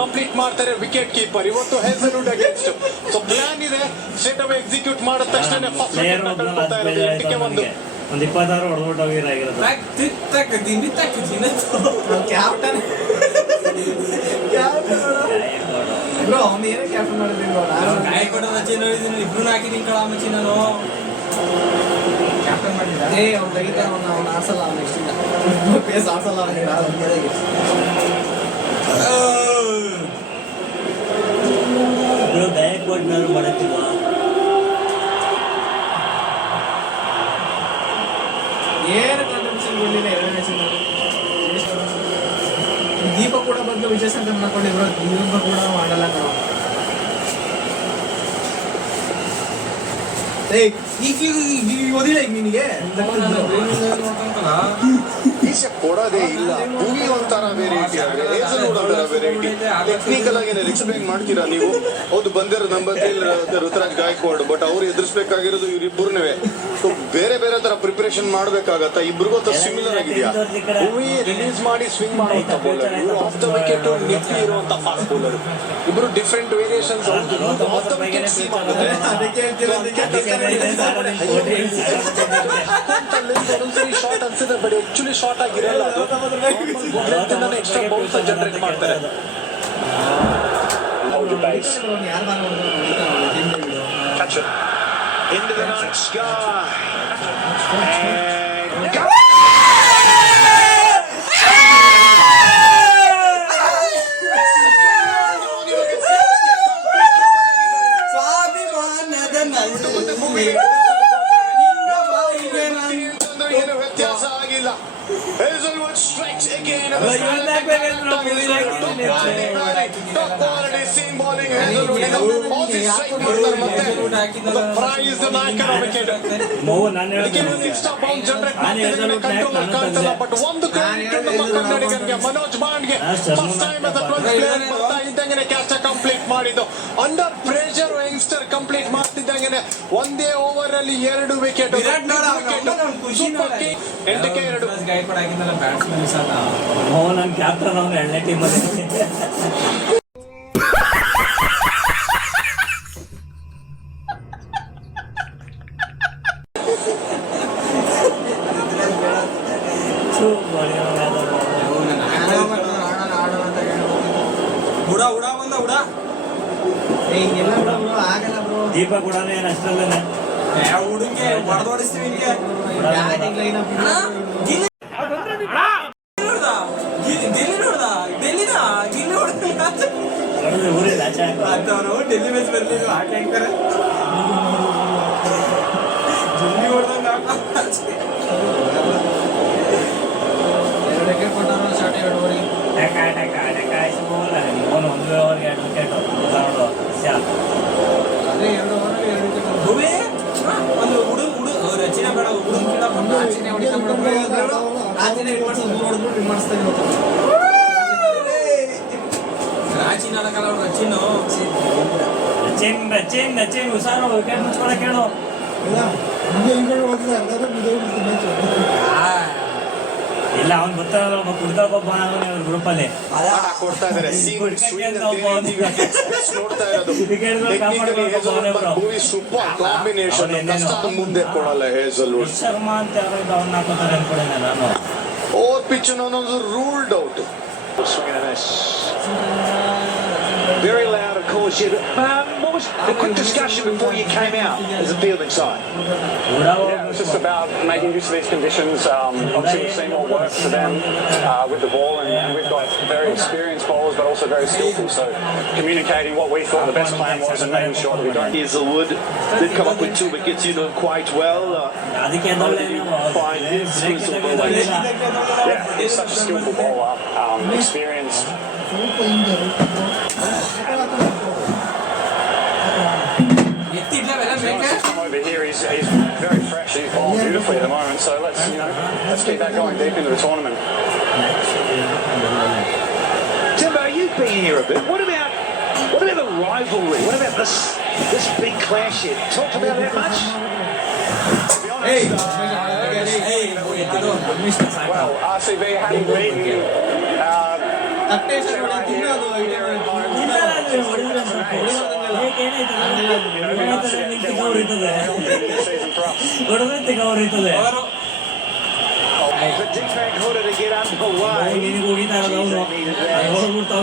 ಕಂಪ್ಲೀಟ್ ಮಾಡ್ತಾರೆ ವಿಕೆಟ್ ಕೀಪರ್. ಇವತ್ತು ಹೇಸಲ್ವುಡ್ ಅಗೇನ್ಸ್ಟ್. ಸೊ ಪ್ಲಾನ್ ಇದೆ, ಸ್ಟ್ರೇಟ್ ಅವೇ ಎಕ್ಸಿಕ್ಯೂಟ್ ಮಾಡಿದ ತಕ್ಷಣ ಫಸ್ಟ್ ಕಳ್ಕೊಳ್ತಾ ಇರೋದು 8ಕ್ಕೆ 1. ಒಂದು 26 ಹೊಡೆದ್ಬಿಟ್ಟು ಹೋಗಿರಾಗಿರೋದು. ಕ್ಯಾಪ್ಟನ್ ಬ್ರೋ ಅವ್ನು ಏನೇ ಕ್ಯಾಪ್ಟನ್ ಮಾಡಿದ್ದೀನಿ ಗಾಯ ಕೊಡೋ ಮಚ್ಚಿ ನೋಡಿದ್ದೀನಿ. ಇಬ್ರು ಹಾಕಿದ್ದೀನಿ ಕಳ ಮಚ್ಚಿ ನಾನು ಕ್ಯಾಪ್ಟನ್ ಮಾಡಿದ್ದ. ಅವ್ನು ತೆಗಿತಾನೆ, ಅವ್ನು ಆಡ್ಸಲ್ಲ. ಅವ್ನು ನೆಕ್ಸ್ಟ್ ಪೇಸ್ ಆಡ್ಸಲ್ಲ ಅವನಿಗೆ. ಇಬ್ರು ಗಾಯಕ್ವಾಡ್ನವ್ರು ಮಾಡಕ್ಕಿಲ್ವ? ಏನು ಕಾಂಟ್ರಿಬ್ಯೂಷನ್ ಕೊಡಲಿಲ್ಲ ಎರಡನೇ ಮ್ಯಾಚಿನಲ್ಲಿ. ದೀಪ ಕೂಡ ಬಂದು ವಿಜಯ್ ಶಂಕರ್ ಮಾಡ್ಕೊಂಡಿದ್ರು. ದೀಪ ಕೂಡ ಮಾಡಲ್ಲ ನಾವು. ಈಗ ಓದಿಲ್ಲ ಈಗ ನಿನಗೆ ಈಶ ಕೊಡೋದೇ ಇಲ್ಲ. ಭೂಮಿ ಒಂಥರ ವೆರೈಟಿ, ಹೇಸಲ್ವುಡ್ ಒಂಥರ ವೆರೈಟಿ. ಟೆಕ್ನಿಕಲ್ ಆಗಿ ಎಕ್ಸ್ಪ್ಲೈನ್ ಮಾಡ್ತೀರಾ ನೀವು? ಹೌದು, ಬಂದಿರೋ ನಂಬರ್ 3 ಋತುರಾಜ್ ಗಾಯಕ್ವಾಡ್. ಬಟ್ ಅವ್ರು ಎದುರಿಸಬೇಕಾಗಿರೋದು ಇವ್ರಿಬ್ಬರನ್ನೇ. ಸೊ ಬೇರೆ ಬೇರೆ ತರ ಪ್ರಿಪರೇಷನ್ ಮಾಡ್ಬೇಕಾಗತ್ತಾ? ಇಬ್ರಿಗೂ ಸಿಮಿಲರ್ ಆಗಿದೆಯಾ? ಭೂಮಿ ರಿಲೀಸ್ ಮಾಡಿ ಸ್ವಿಂಗ್ ಮಾಡುವಂತ ಬೌಲರ್, ಇವರು ಆಫ್ ದ ವಿಕೆಟ್ ನಿಫ್ಟಿ ಇರುವಂತ ಫಾಸ್ಟ್ ಬೌಲರ್. ಇಬ್ರು different variations. Off the wicket seam ಆಗುತ್ತೆ. ಶಾರ್ಟ್ ಅನ್ಸಿದೆ, ಬಟ್ ಆಕ್ಚುಲಿ ಶಾರ್ಟ್ ಆಗಿರಲ್ಲ. ಅದು ಎಕ್ಸ್ಟ್ರಾ ಬೌನ್ಸ್ ಜನರೇಟ್ ಮಾಡ್ತಾರೆ. ಯಾರು ಬಾರ Catch it. Into the night sky. And go! ಏನು ವ್ಯತ್ಯಾಸ ಆಗಿಲ್ಲ. Hazelwood strikes again. Top quality seam bowling. Hazelwood prize ನಾಯಕನ ವಿಕೆಟ್ ಮಗು ನಾನು ಅದಕ್ಕೆ ಹೇಳ್ತೇನೆ ಒಂದು ಎಕ್ಸ್ಟ್ರಾ ಬೌಲ್ ಜನರೇಟ್ ನಾನು ಹೆಸರು ಕಂಟ್ರೋಲ್ ಕಾಣ್ತಲ್ಲ. ಬಟ್ ಒಂದು ಕ್ರೆಡಿಟ್ ನಮ್ಮ ಕನ್ನಡಿಗನಿಗೆ ಮನೋಜ್ ಬಾಂಡ್ಗೆ first time as a 12th player ಬರ್ತಾ ಇದ್ದಂಗೆ ಕ್ಯಾಚ್ ಕಂಪ್ಲೀಟ್ ಮಾಡಿದ್ದು. ಅಂಡರ್ ಪ್ರೆಷರ್ ಯಂಗ್ಸ್ಟರ್ ಕಂಪ್ಲೀಟ್ ಮಾಡ್ತಿದ್ದಂಗೆ ಒಂದೇ ಓವರ್ ಅಲ್ಲಿ 2 ವಿಕೆಟ್. ಸೂಪರ್ ಕಿಂಗ್ 8ಕ್ಕೆ 2. ಗಾಯಕ್ವಾಡ್ ಆಗಿದ್ದಲ್ಲ ಬ್ಯಾಟ್ಸ್ಮನ್ ಸಹ ಮಗು ನನ್ನ ಕ್ಯಾಪ್ಟನ್ ಅವ್ನು 2ನೇ ಟೀಮಲ್ಲಿ. ಉಡಾ ಉಡಾ ಬಂದ ಉಡಾ ದೀಪ ಕೂಡ ಏನು ಅಷ್ಟರಲ್ಲೇ ಹುಡುಗೆ ಹೊಡೆದೋಡಿಸ್ತೀವಿ ಹಿಂಗೆ ಡೆಲ್ಲಿ ನೋಡ್ದ ಡೆಲ್ಲಿನ ಗಿಲ್ಲಿ ಹೊಡೆದ ಊರಿಲ್ಲ ಆಚೆ ಅಂತವನು ಡೆಲ್ಲಿ ಮ್ಯಾಚ್ ಬರ್ಲಿಲ್ಲ ಆಟ ಹಾಕ್ತಾರೆ ಜಲ್ದಿ ಹೊಡೆದಂಗ ಒಂದೇ ಓವರ್ಗೆ 2 ವಿಕೆಟ್ ನೋಡು ಭುವಿ ಒಂದು ಹುಡುಗ ರಚನೆ ಬೇಡ ಹುಡುಗ ರಾಚಿನ ಆಡಕಲ್ಲ ಅವ್ರು ರಚಿನು ರಚಿನ್ ಹುಷಾರು ವಿಕೆಟ್ ಮುಚ್ಕೊಳಕ್ ಹೇಳು. ಇಲ್ಲ ಅವ್ನು ಬರ್ತಾರಲ್ಲ ಒಬ್ಬ ಕುಡ್ತಾ ಒಬ್ಬ ಅವ್ರ ಗ್ರೂಪ್ ಅಲ್ಲಿ ಕೊಡ್ತಾ ಇದ್ದಾರೆ ನೋಡ್ತಾ ವಿಕೆಟ್ ಮೂವಿ ಸೂಪರ್ ಕಾಂಬಿನೇಷನ್ ಮುಂದೆ ಕೊಡಲ್ಲ ಹೇಸಲ್ವುಡ್. ಶರ್ಮಾ ಅಂತ ಯಾರೋ ಅವ್ನ ಹಾಕೋತಾರೆ ಅನ್ಕೊಂಡಿದ್ದೆ ನಾನು. ಓವರ್ ಪಿಚ್ ಅನ್ನೋದು ruled out. Swing and a miss. Very loud, of course. What was the quick discussion before you came out as a fielding side? Yeah, it's just about making use of these conditions. Obviously, we've seen more work for them with the ball, and we've got very experienced bowlers, but also very skillful. So, communicating what we thought the best plan was and making sure that we don't. Hazelwood did come up with 2 wickets, quite well. ಅದಕ್ಕೆ Find his whistle ball. Yeah, he's such a skillful bowler, experienced. Come over here, he's very fresh. He's bowling beautifully at the moment. So let's keep that going deep into the tournament. Timbo, you've been here a bit. What about the rivalry? What about this big clash here? Talked about that much? To be honest, well, RCB hadn't beaten. For Deepak Huda to get underway. ಹೋಗಿತಾ ಇರೋದು ಅವನು ನೋಡ್ಬಿಡ್ತಾ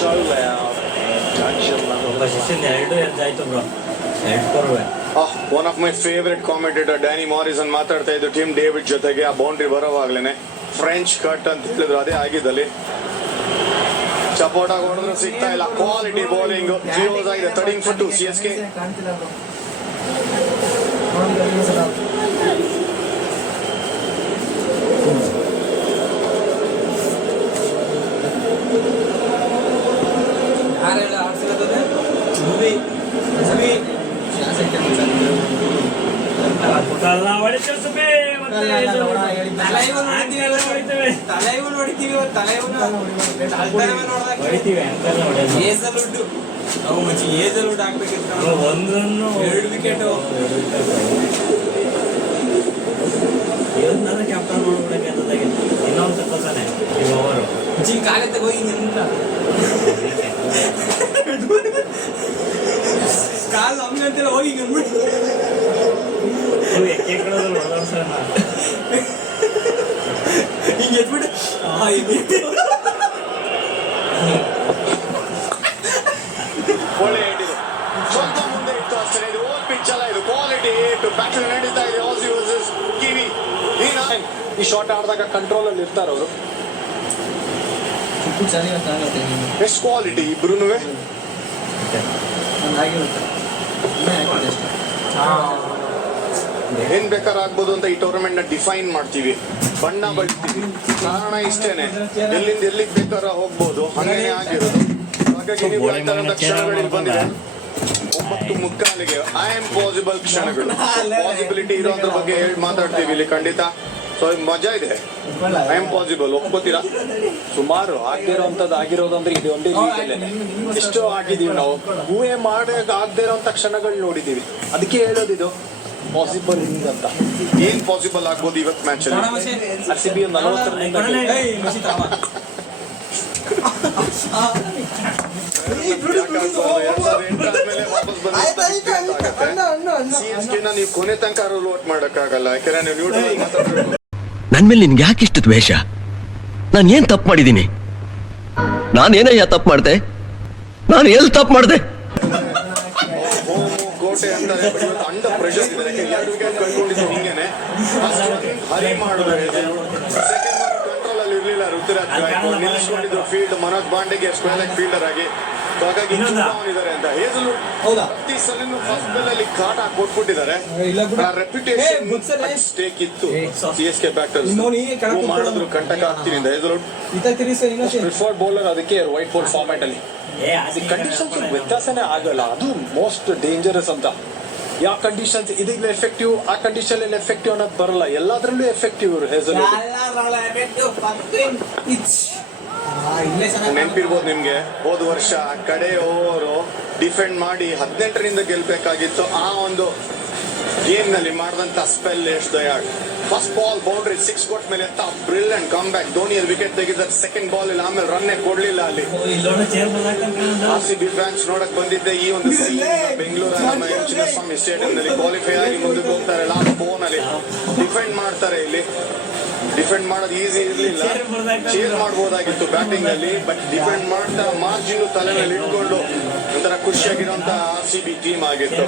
So loud. ಒಬ್ಬ ಶಿಷ್ಯನ್ 2 ಎದ್ದಾಯ್ತು bro 2 ಕೊರ್ವೆ. One of my favourite commentator Danny Morrison ಮಾತಾಡ್ತಾ ಇದ್ದು ಟಿಮ್ ಡೇವಿಡ್ ಜೊತೆಗೆ ಆ ಬೌಂಡ್ರಿ ಬರೋವಾಗ್ಲೇನೆ ಫ್ರೆಂಚ್ ಕಟ್ ಅಂತ ಹೇಳಿದ್ರು, ಅದೇ ಆಗಿದ್ದಲ್ಲಿ. ಸಪೋರ್ಟ್ ಆಗಿ ಹೊಡೆದ್ರು ಸಿಗ್ತಾ ಇಲ್ಲ. ಕ್ವಾಲಿಟಿ ಬೌಲಿಂಗ್ ಜೀರೋಸ್ ಆಗಿದೆ. 13 for 2 CSK. ಯಾರೆಲ್ಲ ಆಡ್ಸಿರೋದೇ ಭುವಿ ಸವಿ ಕಲ್ಲ ಹೊಡಿತೀವಿ ಸುಮ್ಮನೆ ತಲೆಯವನು ಹೊಡಿತೀವಿ ಹೊಡಿತೀವಿ ಅಂತೆಲ್ಲ ಹೊಡೆಯೋದು. ಏಸಲ್ವುಡ್ ನಾವು ಮಚ್ಚಿ ಏಸಲ್ವುಡ್ ಹಾಕ್ಬೇಕಿತ್ತು ಒಂದನ್ನು 2 ವಿಕೆಟು ಇವತ್ತು ಕ್ಯಾಪ್ಟನ್ ಮಾಡ್ಬಿಡಕ್ಕೆ ಅಂತದಾಗಿತ್ತು. ಇನ್ನೊಂದು ತಕ್ಕೋತಾನೆ ಈ ಓವರು ಮಚ್ಚಿ ಕಾಲೇ ತಗೋಗಿ ನಿಂತ ಕಾಲು ಹಂಗಂತೆಲ್ಲ ಹೋಗಿ ಹಿಂಗ್ಬಿಟ್ಟು ಎಕ್ಕೆ ಕಡೋದ್ರಲ್ಲಿ ಹೊಡೆದ ಸರ್ ಹಿಂಗೆ ಎದ್ಬಿಟ್ಟು ಒಳ್ಳೆ ಹಿಡಿದು ಸ್ವಲ್ಪ ಮುಂದೆ ಇತ್ತು ಅಷ್ಟೇ. ಇದು ಓವರ್ ಪಿಚ್ ಅಲ್ಲ, ಇದು ಕ್ವಾಲಿಟಿ ಬ್ಯಾಟಲ್ ನಡೀತಾ ಇದೆ. ಆಸಿ ವರ್ಸಸ್ ಕಿವಿ. ಈ ಶಾಟ್ ಆಡಿದಾಗ ಕಂಟ್ರೋಲ್ ಅಲ್ಲಿ ಇರ್ತಾರ ಅವರು. ಎಷ್ಟು ಕ್ವಾಲಿಟಿ ಇಬ್ರು. ಏನ್ ಬೇಕಾದ್ರೆ ಆಗ್ಬೋದು ಅಂತ ಈ ಟೂರ್ನಮೆಂಟ್ ನ ಡಿಫೈನ್ ಮಾಡ್ತೀವಿ, ಬಣ್ಣ ಬಳಿತೀವಿ. ಕಾರಣ ಇಷ್ಟೇನೆ, ಎಲ್ಲಿಂದ ಎಲ್ಲಿಗೆ ಬೇಕಾದ್ರೆ ಹೋಗ್ಬೋದು, ಹಂಗೇನೆ ಆಗಿರೋದು. ಹಾಗಾಗಿ ನೀವು ಕಾಯ್ತಾ ಇರೋಂಥ ಕ್ಷಣಗಳು ಇಲ್ಲಿ ಬಂದಿದೆ. 9:45 ಐ ಆಮ್ ಪಾಸಿಬಲ್ ಕ್ಷಣಗಳು, ಪಾಸಿಬಿಲಿಟಿ ಇರೋದ್ರ ಬಗ್ಗೆ ಹೇಳಿ ಮಾತಾಡ್ತೀವಿ ಇಲ್ಲಿ ಖಂಡಿತ. ಸೊ ಮಜಾ ಇದೆ. ಐ ಆಮ್ ಪಾಸಿಬಲ್, ಒಪ್ಕೋತೀರಾ? ಸುಮಾರು ಆಗದಿರೋಂಥದ್ದು ಆಗಿರೋದು ಅಂದ್ರೆ ಇದು ಒಂದೇ ಲೀಗಲ್ಲೇ ಎಷ್ಟೋ ಆಗಿದೀವಿ ನಾವು. ಊಹೆ ಮಾಡಕ್ ಆಗದೆ ಇರೋಂಥ ಕ್ಷಣಗಳು ನೋಡಿದೀವಿ. ಅದಕ್ಕೆ ಹೇಳೋದಿದು ಪಾಸಿಬಲ್ ಅಂತ. ಏನ್ ಪಾಸಿಬಲ್ ಆಗ್ಬೋದು ಇವತ್ತು ಮ್ಯಾಚ್ ಅಲ್ಲಿ? RCB 40 ನೀವು ಕೊನೆ ತನಕ ವೋಟ್ ಮಾಡಕ್ಕಾಗಲ್ಲ, ಯಾಕಂದ್ರೆ ನೀವು ನ್ಯೂಟ್ರಲ್ ಮಾತಾಡ್ಬೇಕು. ನನ್ ಮೇಲೆ ನಿನ್ಗೆ ಯಾಕೆ ಇಷ್ಟು ದ್ವೇಷ? ನಾನು ಏನ್ ತಪ್ಪು ಮಾಡಿದ್ದೀನಿ? ನಾನೇನಯ್ಯ ತಪ್ಪು ಮಾಡ್ದೆ? ನಾನು ಎಲ್ಲಿ ತಪ್ಪು ಮಾಡ್ದೆ? ಕೋಟೆ ಅಂತಾರೆ, ಅಂಡರ್ ಪ್ರೆಷರ್ ಇದೆ. 2 ವಿಕೆಟ್ ಕಳ್ಕೊಂಡಿದ್ದು ಹಿಂಗೇನೆ. ಹರಿ ಮಾಡಿದ್ರೆ ಸೆಕೆಂಡ್ ಕಂಟ್ರೋಲ್ ಅಲ್ಲಿ ಇರ್ಲಿಲ್ಲ ಋತುರಾಜ್ ಗಾಯಕ್ವಾಡ್, ನಿಲ್ಲಿಸ್ಕೊಂಡಿದ್ರು ಫೀಲ್ಡ್ ಮನೋಜ್ ಪಾಂಡೆಗೆ ಸ್ಕ್ವೇರ್ ಲೆಗ್ ಫೀಲ್ಡರ್ ಆಗಿ. ಹಾಗಾಗಿ ಇದ್ದಾರೆ ಅಂತ ಹೇಸಲು ಪ್ರತಿ ಸಲಿನೂ ಫಸ್ಟ್ ಬಾಲ್ ಅಲ್ಲಿ ಕಾಟ ಕೊಟ್ಬಿಟ್ಟಿದ್ದಾರೆ. ರೆಪ್ಯುಟೇಷನ್ ಸ್ಟೇಕ್ ಇತ್ತು CSK ಬ್ಯಾಟರ್ಸ್ ಮಾಡಿದ್ರು, ಕಂಟಕ ಆಗ್ತೀನಿ ಅಂತ ಹೇಸಲ್ವುಡ್ ಪ್ರಿಫರ್ಡ್ ಬೌಲರ್. ಅದಕ್ಕೆ ವೈಟ್ ಬಾಲ್ ಫಾರ್ಮ್ಯಾಟ್ ಅಲ್ಲಿ ಕಂಡೀಷನ್ಸ್ ವ್ಯತ್ಯಾಸನೇ ಆಗಲ್ಲ, ಅದು ಮೋಸ್ಟ್ ಡೇಂಜರಸ್ ಅಂತ. ಯಾವ ಕಂಡೀಷನ್ಸ್ ಇದೀಗ ಎಫೆಕ್ಟಿವ್, ಆ ಕಂಡೀಷನ್ ಅಲ್ಲಿ ಎಫೆಕ್ಟಿವ್ ಅನ್ನೋದು ಬರಲ್ಲ, ಎಲ್ಲಾದ್ರಲ್ಲೂ ಎಫೆಕ್ಟಿವ್ ಇವರು ಹೇಸಲ್ವುಡ್. ನೆನ್ಪಿರ್ಬೋದು ನಿಮ್ಗೆ, ಹೋದ ವರ್ಷ ಕಡೆ ಓವರು ಡಿಫೆಂಡ್ ಮಾಡಿ 18ರಿಂದ ಗೆಲ್ಬೇಕಾಗಿತ್ತು. ಆ ಒಂದು ಗೇಮ್ ನಲ್ಲಿ ಮಾಡಿದಂತ ಸ್ಪೆಲ್ ಎಷ್ಟು ದಯಾಳ್. ಫಸ್ಟ್ ಬಾಲ್ ಬೌಂಡ್ರಿ 6 ಕೊಟ್ಟ ಮೇಲೆ ಬ್ರಿಲಿಯಂಟ್ ಕಮ್ ಬ್ಯಾಕ್. ಧೋನಿಯಲ್ಲಿ ವಿಕೆಟ್ ತೆಗೆದ ಸೆಕೆಂಡ್ ಬಾಲ್ ಅಲ್ಲಿ, ಆಮೇಲೆ ರನ್ನೇ ಕೊಡ್ಲಿಲ್ಲ ಅಲ್ಲಿ. RCB ಫ್ಯಾನ್ಸ್ ನೋಡಕ್ ಬಂದಿದ್ದೆ ಈ ಒಂದು ಬೆಂಗಳೂರು ನಮ್ಮ ಚಿನ್ನಸ್ವಾಮಿ ಸ್ಟೇಡಿಯಂ ನಲ್ಲಿ. ಕ್ವಾಲಿಫೈ ಆಗಿ ಮುಂದಕ್ಕೆ ಹೋಗ್ತಾರೆ, ಲಾಸ್ಟ್ ಫೋನ್ ಅಲ್ಲಿ ಡಿಫೆಂಡ್ ಮಾಡ್ತಾರೆ. ಇಲ್ಲಿ ಡಿಫೆಂಡ್ ಮಾಡೋದು ಈಸಿ ಇರ್ಲಿಲ್ಲ, ಚೇಂಜ್ ಮಾಡಬಹುದಾಗಿತ್ತು ಬ್ಯಾಟಿಂಗ್ ಅಲ್ಲಿ. ಬಟ್ ಡಿಫೆಂಡ್ ಮಾಡ್ತಾ ಮಾರ್ಜಿನ್ ತಲೆ ಮೇಲೆ ಇಟ್ಕೊಂಡು ಒಂಥರ ಖುಷಿಯಾಗಿರುವಂತ RCB ಟೀಮ್ ಆಗಿತ್ತು.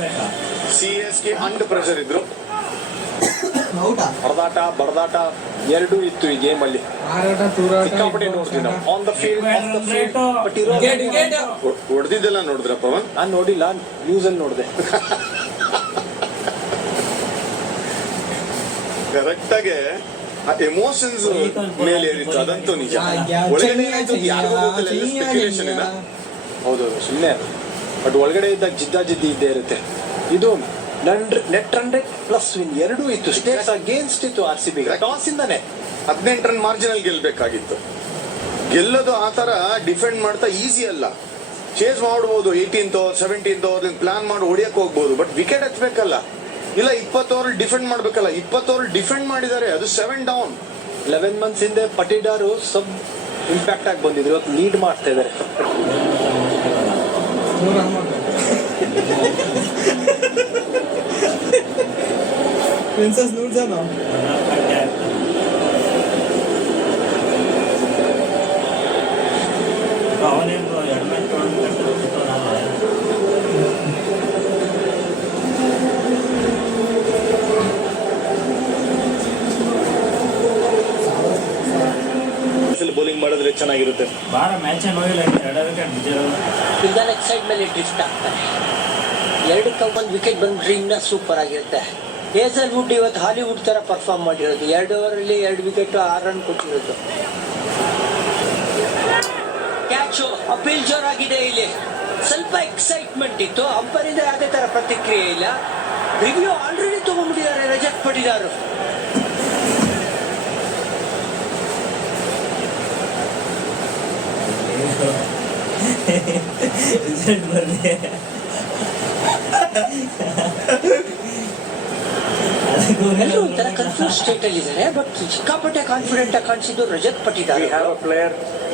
CSK ಅಂಡರ್ ಪ್ರೆಷರ್ ಇದ್ರು, ಹೊಡೆದಾಟ ಬಡದಾಟ ಎರಡೂ ಇತ್ತು ಈ ಗೇಮ್ ಅಲ್ಲಿ. ಸಿಕ್ಕಾಪಟ್ಟೆ ನೋಡ್ತೀವಿ ನಾವು on the field, off the field. But ಹೊಡೆದಿದ್ದೆಲ್ಲ ನೋಡಿದ್ರ ಪವನ್? ನಾನ್ ನೋಡಿಲ್ಲ, ನ್ಯೂಸ್ ಅಲ್ಲಿ ನೋಡಿದೆ. ಕರೆಕ್ಟ್ ಆಗಿ ಆ ಎಮೋಷನ್ಸ್ ಮೇಲೆ ಏರಿತ್ತು, ಅದಂತೂ ನಿಜ. ಒಳಗಡೆ ಏನಾಯ್ತು ಯಾರಿಗೂ ಗೊತ್ತಿಲ್ಲ, ಸ್ಪೆಕ್ಯುಲೇಷನ್ ಇಲ್ಲ. ಹೌದೌದು, ಸುಮ್ಮನೆ. ಬಟ್ ಒಳಗಡೆ ಇದ್ದಾಗ ಜಿದ್ದಾಜಿದ್ದಿ ಇದ್ದೇ ಇರುತ್ತೆ. ಇದು net run rate plus win ಎರಡೂ ಇತ್ತು. ಸ್ಟೇಟ್ಸ್ ಅಗೇನ್ಸ್ಟ್ ಇತ್ತು RCB. ಟಾಸ್ ಇಂದಾನೆ 18 ರನ್ ಮಾರ್ಜಿನಲ್ಲಿ ಗೆಲ್ಬೇಕಾಗಿತ್ತು. ಗೆಲ್ಲೋದು ಆ ತರ ಡಿಫೆಂಡ್ ಮಾಡ್ತಾ ಈಸಿ ಅಲ್ಲ. ಚೇಸ್ ಮಾಡಬಹುದು, 18th over 17th over plan ಮಾಡಿ ಹೊಡಿಯಕ್ ಹೋಗ್ಬೋದು. ಬಟ್ ವಿಕೆಟ್ ಹಚ್ಬೇಕಲ್ಲ, ಇಲ್ಲ 20 ಓವರ್ ಡಿಫೆಂಡ್ ಮಾಡ್ಬೇಕಲ್ಲ. 20 ಓವರ್ ಡಿಫೆಂಡ್ ಮಾಡಿದ್ದಾರೆ, ಅದು 7 ಡೌನ್. 11 months ಹಿಂದೆ ಪಟಿದಾರು ಸಬ್ ಇಂಪ್ಯಾಕ್ಟ್ ಆಗಿ ಬಂದಿದ್ರು, ಇವತ್ತು ಲೀಡ್ ಮಾಡ್ತಾ ಇದ್ದಾರೆ. ಪ್ರಿನ್ಸಸ್ ನೂರ್ಜಾನ್ ಅವನೇನು 2 ಮ್ಯಾಚ್ ಬೌಲಿಂಗ್ ಮಾಡಿದ್ರೆ ಚೆನ್ನಾಗಿರುತ್ತೆ. ಬಾರ ಮ್ಯಾಚ್ ನೋಡಿಲ್ಲ, 2 ವಿಕೆಟ್ ಫಿಲ್ದರ್ ಸೈಡ್ ಮೇಲೆ ಡ್ರಿಫ್ಟ್ ಆಗ್ತಾರೆ. 2ಕ್ಕೆ 1 ವಿಕೆಟ್ ಬಂದ್ರೆ ಇನ್ನೂ ಸೂಪರ್ ಆಗಿರುತ್ತೆ. ಹೇಸಲ್ವುಡ್ ಇವತ್ತು ಹಾಲಿವುಡ್ ತರ ಪರ್ಫಾರ್ಮ್ ಮಾಡಿರೋದು. 2 ಓವರಲ್ಲಿ 2 ವಿಕೆಟ್ 6 ರನ್ ಕೊಟ್ಟಿರೋದು. ಕ್ಯಾಚು ಅಪೀಲ್ ಜೋರಾಗಿದೆ. ಇಲ್ಲಿ ಸ್ವಲ್ಪ ಎಕ್ಸೈಟ್ಮೆಂಟ್ ಇತ್ತು. ಅಂಪರಿಂದ ಯಾವುದೇ ತರ ಪ್ರತಿಕ್ರಿಯೆ ಇಲ್ಲ. ರಿವ್ಯೂ ಆಲ್ರೆಡಿ ತಗೊಂಡ್ಬಿಟ್ಟಿದ್ದಾರೆ ರಜತ್ ಪಟಿದಾರ್. ಎಲ್ಲರೂ ಒಂಥರ ಕನ್ಫ್ಯೂಸ್ ಸ್ಟೇಟ್ ಅಲ್ಲಿ ಇದ್ದಾರೆ. ಬಟ್ ಸಿಕ್ಕಾಪಟ್ಟೆ ಕಾನ್ಫಿಡೆಂಟ್ ಆಗಿ ಕಾಣಿಸಿದ್ದು Rajat Patidar.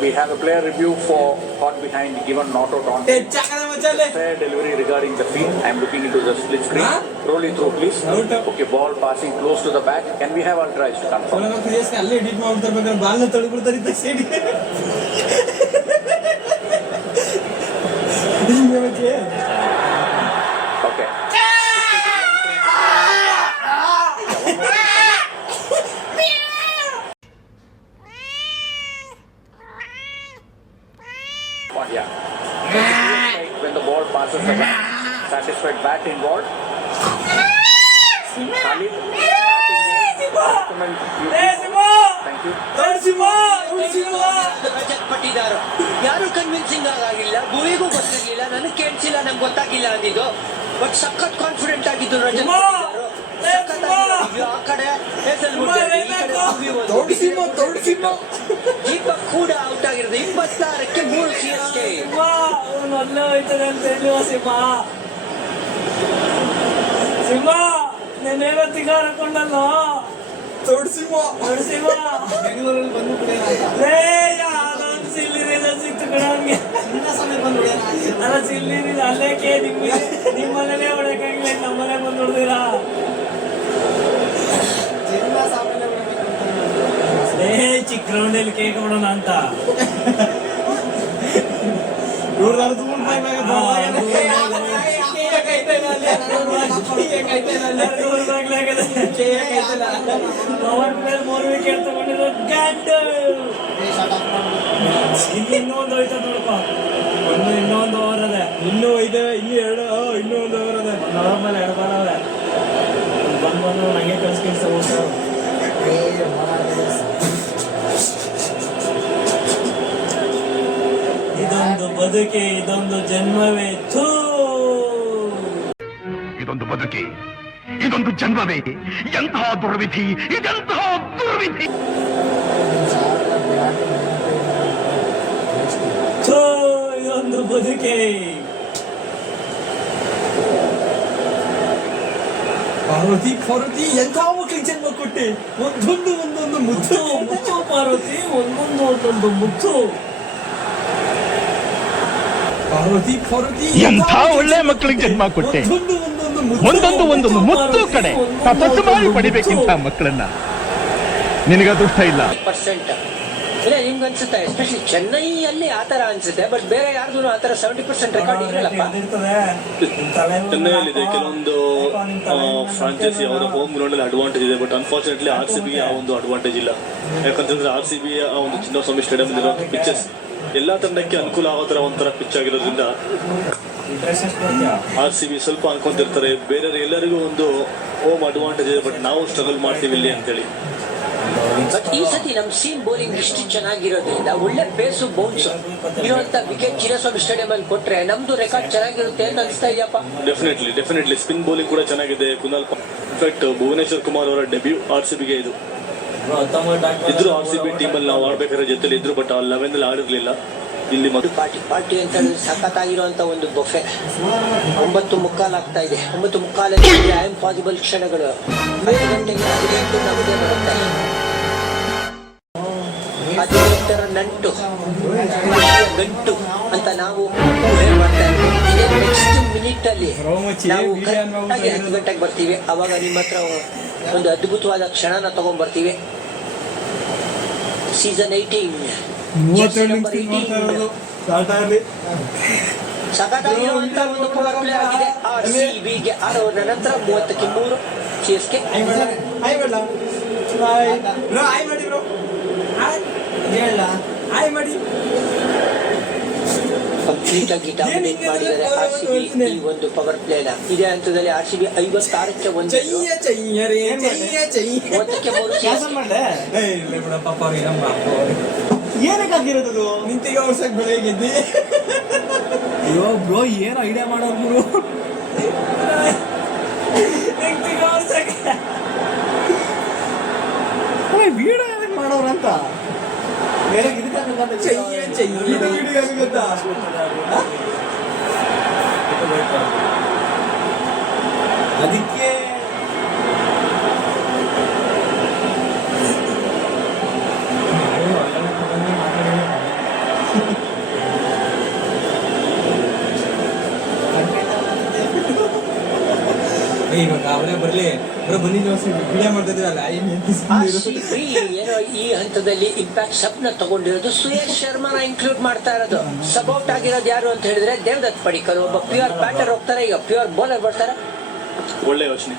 We have a player review for caught behind given not out on fair delivery regarding the field. I am looking into the split screen. Roll it through please. Okay, ball passing close to the back. Can we have ultras to confirm? ಅಲ್ಲೇ edit ಮಾಡ್ತಾರೆ, ಬಾಲ್ನ ತಳ್ಬಿಡ್ತಾರೆ side. Okay. Yeah. When the ball passes the back, satisfied bat involved. Rajat Patidar ಯಾರು convincing ಆಗಿಲ್ಲ, ಭೂಮಿಗೂ ಗೊತ್ತಾಗಿಲ್ಲ, ನನಗೆ ಕೇಳಿಸಿಲ್ಲ, ನಂಗೆ ಗೊತ್ತಾಗಿಲ್ಲ ಅಂದಿದ್ದು. But ಸಖತ್ confident ಆಗಿದ್ದು ರಜತ್ ಪಟ್ಟಿದಾರ್. ಆ ಕಡೆ ದೀಪಕ್ ಕೂಡ ಔಟ್ ಆಗಿರೋದು. 26ಕ್ಕೆ 3 CSK. ಮೊದಲು ಹೋಯ್ತದೆ ಅಂತ ಹೇಳುವ ಸಿಂಹ ನೆನ್ನೇನೋ ತಿಗಾರ ಕೊಂಡಲ್ಲ ಬೆಂಗಳೂರಲ್ಲಿ ಬಂದು ಕೂಡ ಸಿಕ್ತು ಕಣ ಅವ್ನಿಗೆ. ಅಲ್ಲ ಸಿಲ್ಲಿ ಅಲ್ಲೇಕೆ ನಿಮ್ಮನೇಲೆ ಹೊಡಕ್ಕಾಗಿಲ್ಲ, ನಮ್ಮನೆ ಬಂದು ಹೊಡೆದಿರಾ? ಚಿಕ್ಕ ಗ್ರೌಂಡಲ್ಲಿ ಕೇಕ್ ಮಾಡೋಣ ಅಂತ ಮೂರು ವಿಕೆಟ್ ತಗೊಂಡಿರೋ ಗಂಡು. ಇನ್ನೊಂದು ಹೋಯ್ತದ ನೋಡಪ್ಪ, ಇನ್ನೊಂದು ಓವರ್ ಅದೇ, ಇನ್ನೂ ಎರಡು, ಇನ್ನೂ ಒಂದು ಓವರ್ ಅದೇ. ಒಂದು ಓವರ್ ಮೇಲೆ 2 ಬಾಲ್ ಅವೆ. ಬಂದು ನಂಗೆ ಕಳ್ಸ್ಕಿಲ್ಸ ಹೋಗ್ತಾರೆ. ಇದೊಂದು ಬದುಕೆ, ಇದೊಂದು ಜನ್ಮವೇ. ಇದೊಂದು ಬದುಕೆ, ಇದೊಂದು ಜನ್ಮವೇ, ಎಂತಹ ದುರ್ವಿಧಿ, ಇದೆಂತಹ ದುರ್ವಿಧಿ. ಇದೊಂದು ಬದುಕೆ. ಪಾರ್ವತಿ ಎಂಥ ಮಕ್ಕಳಿಗೆ ಜನ್ಮ ಕೊಟ್ಟೆ. ಒಂದೊಂದು ಮುದ್ದು ಪಾರ್ವತಿ, ಒಂದೊಂದು ಮುತ್ತು. ಪಾರ್ವತಿ ಎಂಥ ಒಳ್ಳೆ ಮಕ್ಕಳಿಗೆ ಜನ್ಮ ಕೊಟ್ಟೆ. ಒಂದೊಂದು ಮುತ್ತು ಕಡೆ ತಪಸ್ಸು ಮಾಡಿ ಪಡಿಬೇಕಿಂತ ಮಕ್ಕಳನ್ನ. ನಿನಗೆ ಅದೃಷ್ಟ ಇಲ್ಲ. ಇಲ್ಲ, ನಿಮ್ಗೆ ಅನ್ಸುತ್ತೆ ಎಸ್ಪೆಷಲಿ ಚೆನ್ನೈಯಲ್ಲಿ ಆತರ ಅನ್ಸುತ್ತೆ, ಬಟ್ ಬೇರೆ ಯಾರ್ದು ಆತರ 70% ರೆಕಾರ್ಡ್ ಇರಲ್ಲಪ್ಪ. ಚೆನ್ನೈಯಲ್ಲಿದೆ ಕೆಲವೊಂದು ಫ್ರಾಂಚೈಸಿ ಅವರ ಹೋಮ್ ಗ್ರೌಂಡ್ ಅಲ್ಲಿ ಅಡ್ವಾಂಟೇಜ್ ಇದೆ, ಬಟ್ ಅನ್ಫಾರ್ಚುನೇಟ್ಲಿ RCB ಆ ಒಂದು ಅಡ್ವಾಂಟೇಜ್ ಇಲ್ಲ. ಯಾಕಂತಂದ್ರೆ RCB ಆ ಒಂದು ಚಿನ್ನಸ್ವಾಮಿ ಸ್ಟೇಡಿಯಂ ಇರೋ ಪಿಚಸ್ ಎಲ್ಲಾ ತಂಡಕ್ಕೆ ಅನುಕೂಲ ಆಗೋ ತರ ಒಂಥರ ಪಿಚ್ ಆಗಿರೋದ್ರಿಂದ RCB ಸ್ವಲ್ಪ ಅನ್ಕೊಂತಿರ್ತಾರೆ, ಬೇರೆ ಎಲ್ಲರಿಗೂ ಒಂದು ಹೋಮ್ ಅಡ್ವಾಂಟೇಜ್ ಇದೆ, ಬಟ್ ನಾವು ಸ್ಟ್ರಗಲ್ ಮಾಡ್ತೀವಿ ಇಲ್ಲಿ ಅಂತೇಳಿ. ಬಟ್ ಈ ಸತಿ ನಮ್ ಸೀಮ್ ಬೌಲಿಂಗ್ ಇಷ್ಟು ಚೆನ್ನಾಗಿರೋದ್ರಿಂದ ಒಳ್ಳೆ ಪೇಸು ಬೌನ್ಸ್ ಇರುವಂತ ವಿಕೆಟ್ ಚಿನ್ನಸ್ವಾಮಿ ಸ್ಟೇಡಿಯಂ ಅಲ್ಲಿ ಕೊಟ್ರೆ ನಮ್ದು ರೆಕಾರ್ಡ್ ಚೆನ್ನಾಗಿರುತ್ತೆ ಅಂತ ಅನಿಸ್ತಾ ಇದೆಯಪ್ಪ. ಡೆಫಿನೆಟ್ಲಿ ಸ್ಪಿನ್ ಬೌಲಿಂಗ್ ಕೂಡ ಚೆನ್ನಾಗಿದೆ. ಕುನಾಲ್, ಇನ್ಫ್ಯಾಕ್ಟ್ ಭುವನೇಶ್ವರ್ ಕುಮಾರ್ ಅವರ ಡೆಬ್ಯೂ RCBಗೆ ಇದು. ಇದ್ರು RCB ಟೀಮ್ ಅಲ್ಲಿ ನಾವು ಆಡ್ಬೇಕಾದ್ರೆ ಜೊತೆಲಿ ಇದ್ರು, ಬಟ್ ಆ 11 ಅಲ್ಲಿ ಆಡಿರ್ಲಿಲ್ಲ. ಇಲ್ಲಿ ಪಾರ್ಟಿ ಅಂತ ಸಖತ್ತಾಗಿರುವಂತ ಒಂದು ಬೊಫೆ. 9:15 ಆಗ್ತಾ ಇದೆ. 9:15 ಐ ಆಮ್ ಪಾಸಿಬಲ್ ಕ್ಷಣಗಳು. 5 ಗಂಟೆಗೆ 18 ನಮಗೆ ಬರುತ್ತೆ. 18ರ ನಂಟು ಗಂಟು ಅಂತ ನಾವು ಮಾಡ್ತಾ ಇದ್ದೀವಿ. ನೆಕ್ಸ್ಟ್ ಮಿನಿಟ್ ಅಲ್ಲಿ ನಾವು ಕರೆಕ್ಟಾಗಿ 10 ಗಂಟೆಗೆ ಬರ್ತೀವಿ. ಅವಾಗ ನಿಮ್ಮ ಹತ್ರ ಒಂದು ಅದ್ಭುತವಾದ ಕ್ಷಣನ ತಗೊಂಡ್ಬರ್ತೀವಿ. ಸೀಸನ್ 18 ಸಖತ್ತಾಗಿರುವಂತ ಒಂದು ಪವರ್ ಪ್ಲೇ ಆಗಿದೆ. RCBಗೆ 6 ಓವರ್ ನಂತರ 30ಕ್ಕೆ 3 CSK. ಕಂಪ್ಲೀಟ್ ಆಗಿ ಡಾಮಿನೇಟ್ ಮಾಡಿದ್ದಾರೆ RCB ಈ ಒಂದು ಪವರ್ ಪ್ಲೇನ. ಇದೇ ಹಂತದಲ್ಲಿ RCB 56ಕ್ಕೆ 1, 30ಕ್ಕೆ 3 ಏನಕ್ಕಾಗಿರೋದು ನಿಂತಿಗೆ ವರ್ಷಕ್ಕೆ ಬೆಳೆ ಗೆದ್ದಿ. ಅಯ್ಯೋ ಬ್ರೋ, ಏನು ಐಡಿಯಾ ಮಾಡೋರು ಗುರು. ವೀಡಿಯೋ ಏನಕ್ಕೆ ಮಾಡೋರಂತ ಬೇರೆ ಗೊತ್ತಾ. ಅದಕ್ಕೆ ಇವಾಗ ಅವರೇ ಬರ್ಲಿ ಬನ್ನಿ ವಿಡಿಯೋ ಮಾಡ್ತಾ ಇದ್ರಲ್ಲ. ಏನೋ ಈ ಹಂತದಲ್ಲಿ ಇಂಪ್ಯಾಕ್ಟ್ ಸಬ್ನ ತಗೊಂಡಿರೋದು ಸುಯೇಶ್ ಶರ್ಮಾನ ಇನ್ಕ್ಲೂಡ್ ಮಾಡ್ತಾ ಇರೋದು. ಸಬೌಟ್ ಆಗಿರೋದು ಯಾರು ಅಂತ ಹೇಳಿದ್ರೆ ದೇವದತ್ ಪಡಿಕರ್, ಒಬ್ಬ ಪ್ಯೂರ್ ಬ್ಯಾಟರ್ ಹೋಗ್ತಾರೆ, ಈಗ ಪ್ಯೂರ್ ಬೌಲರ್ ಬರ್ತಾರೆ. ಒಳ್ಳೆ ಯೋಚನೆ.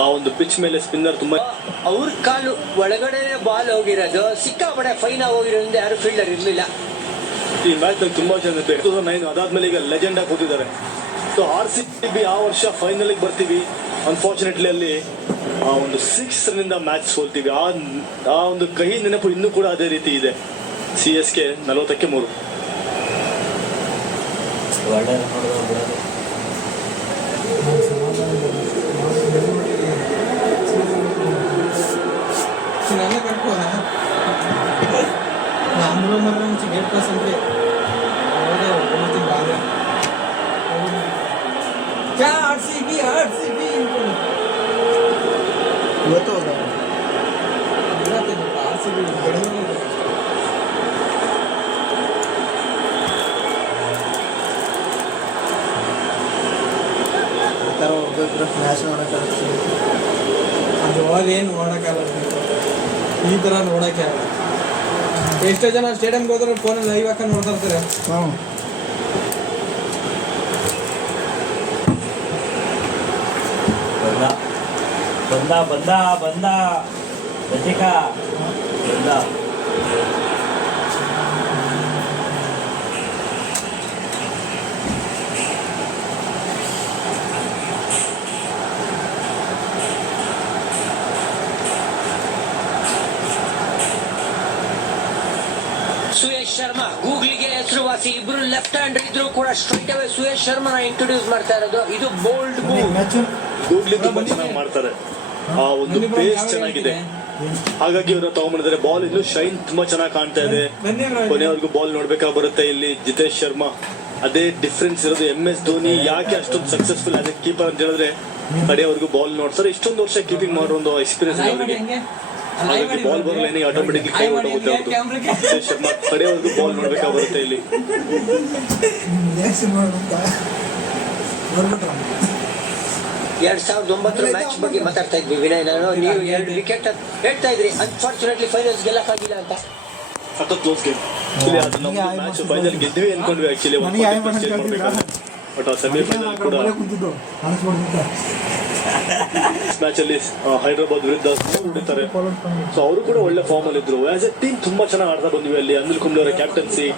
ಆ ಒಂದು ಪಿಚ್ ಮೇಲೆ ಸ್ಪಿನ್ನರ್ ತುಂಬಾ ಅವ್ರ ಕಾಲು ಒಳಗಡೆ ಬಾಲ್ ಹೋಗಿರೋದು ಸಿಕ್ಕಾಪಡೆ ಫೈನ್ ಹೋಗಿರೋದ್ರಿಂದ ಯಾರು ಫೀಲ್ಡರ್ ಇರ್ಲಿಲ್ಲ. ಈ ಮ್ಯಾಚ್ ನಲ್ಲಿ ತುಂಬಾ ಜನ 2009 ಅದಾದ್ಮೇಲೆ ಈಗ ಲೆಜೆಂಡ್ ಆಗಿ ಕೂತಿದ್ದಾರೆ. ಸೊ RCB ಆ ವರ್ಷ ಫೈನಲ್ ಬರ್ತೀವಿ, ಅನ್ಫಾರ್ಚುನೇಟ್ಲಿ ಅಲ್ಲಿ ಆ ಒಂದು 6 ರನ್ನಿಂದ ಮ್ಯಾಚ್ ಸೋಲ್ತೀವಿ. ಆ ಒಂದು ಕಹಿ ನೆನಪು ಇನ್ನೂ ಕೂಡ ಅದೇ ರೀತಿ ಇದೆ. CSK 40ಕ್ಕೆ 3. ಒಳ್ಳೆ ನೋಡಿದ್ರು ಬಿಡೋದು. ನನ್ನ ಕರ್ಕೋದ ನಾನು ಮರ ಮುಂಚೆ ಗೇಟ್ ಪಾಸ್ ಅಂದ್ರೆ ಹೋದೆ ಹೋಗ್ತೀನಿ ಬಾರೆ RCB ಇವತ್ತು ಹೋದ RCB ಬೆಳಗ್ಗೆ ಥರ ಹೋಗ್ಬೇಕು ಮ್ಯಾಚ್ ನೋಡೋಕ್ಕಾಗ್ತದೆ. ಅದು ಅದೇನು ನೋಡೋಕ್ಕಾಗಲ್ಲ, ಈ ಥರ ನೋಡೋಕ್ಕೆ ಆಗಲ್ಲ. ಎಷ್ಟೋ ಜನ ಸ್ಟೇಡಿಯಮ್ಗೆ ಹೋದ್ರೆ ಫೋನಲ್ಲಿ ಲೈವ್ ಹಾಕೊಂಡು ನೋಡ್ತಾ ಇರ್ತಾರೆ. ಬಂದ ರಚಿಕಾ ಬಂದ. ಸುಯೇಶ್ ಶರ್ಮಾ ಗೂಗ್ಲಿಗೆ ಹೆಸರುವಾಸಿ. ಇಬ್ರು ಲೆಫ್ಟ್ ಹ್ಯಾಂಡ್ ಇದ್ರು ಕೂಡ straight away Suyesh Sharma introduce ಮಾಡ್ತಾ ಇರೋದು. ಇದು ಬೋಲ್ಡ್ ಮೂವ್. ಗೂಗ್ಲಿ ತುಂಬಾ ಚೆನ್ನಾಗಿ ಮಾಡ್ತಾರೆ. ಆ ಒಂದು ಪೇಸ್ ಚೆನ್ನಾಗಿದೆ, ಹಾಗಾಗಿ ಇವ್ರನ್ನ ತಗೊಂಡ್ಬಂದಿದ್ದಾರೆ. ಬಾಲ್ ಇನ್ನು ಶೈನ್ ತುಂಬಾ ಚೆನ್ನಾಗಿ ಕಾಣ್ತಾ ಇದೆ. ಕೊನೆಯವರೆಗೂ ಬಾಲ್ ನೋಡ್ಬೇಕಾಗಿ ಬರುತ್ತೆ ಇಲ್ಲಿ. ಜಿತೇಶ್ ಶರ್ಮಾ ಅದೇ ಡಿಫ್ರೆನ್ಸ್ ಇರೋದು. MS ಧೋನಿ ಯಾಕೆ ಅಷ್ಟೊಂದು ಸಕ್ಸಸ್ಫುಲ್ ಆಸ್ ಎ ಕೀಪರ್ ಅಂತ ಹೇಳಿದ್ರೆ ಕಡೆಯವರೆಗೂ ಬಾಲ್ ನೋಡ್ತಾರೆ. ಇಷ್ಟೊಂದು ವರ್ಷ ಕೀಪಿಂಗ್ ಮಾಡೋ ಒಂದು ಎಕ್ಸ್ಪೀರಿಯನ್ಸ್ ಅವರಿಗೆ. ಹಾಗಾಗಿ ಬಾಲ್ ಬರೋ ಲೈನಿಗೆ ಆಟೋಮೆಟಿಕ್ಲಿ ಕೈ ಹೊರಟೋಗುತ್ತೆ ಅವ್ರದ್ದು. ಜಿತೇಶ್ ಶರ್ಮಾ ಕಡೆಯವರೆಗೂ ಬಾಲ್ ನೋಡ್ಬೇಕಾಗಿ ಬರುತ್ತೆ ಇಲ್ಲಿ. 2009 ಮ್ಯಾಚ್ ಬಗ್ಗೆ ಮಾತಾಡ್ತಾ ಇದ್ವಿ ವಿನಯ್ ನಾನು. ನೀವು 2 ವಿಕೆಟ್ ಹೇಳ್ತಾ ಇದ್ರಿ. ಅನ್ಫಾರ್ಚುನೇಟ್ಲಿ ಫೈನಲ್ಸ್ ಗೆಲ್ಲಕ್ಕಾಗಿಲ್ಲ ಅಂತ. ಸಖತ್ ಕ್ಲೋಸ್ ಗೇಮ್. ಮ್ಯಾಚ್ ಫೈನಲ್ ಗೆದ್ವಿ ಅನ್ಕೊಂಡ್ವಿ ಆಕ್ಚುಲಿ, ಬಟ್ ಆ ಸೆಮಿಫೈನಲ್ ಕೂಡ ಮ್ಯಾಚ್ ಅಲ್ಲಿ ಹೈದರಾಬಾದ್ ವಿರುದ್ಧ ಹೊಡಿತಾರೆ. ಸೊ ಅವರು ಕೂಡ ಒಳ್ಳೆ ಫಾರ್ಮ್ ಅಲ್ಲಿ ಇದ್ರು. ಆಸ್ ಎ ಟೀಮ್ ತುಂಬಾ ಚೆನ್ನಾಗಿ ಆಡ್ತಾ ಬಂದ್ವಿ ಅಲ್ಲಿ. ಅನಿಲ್ ಕುಂಬ್ಳೆ ಅವರ ಕ್ಯಾಪ್ಟನ್ಸಿ.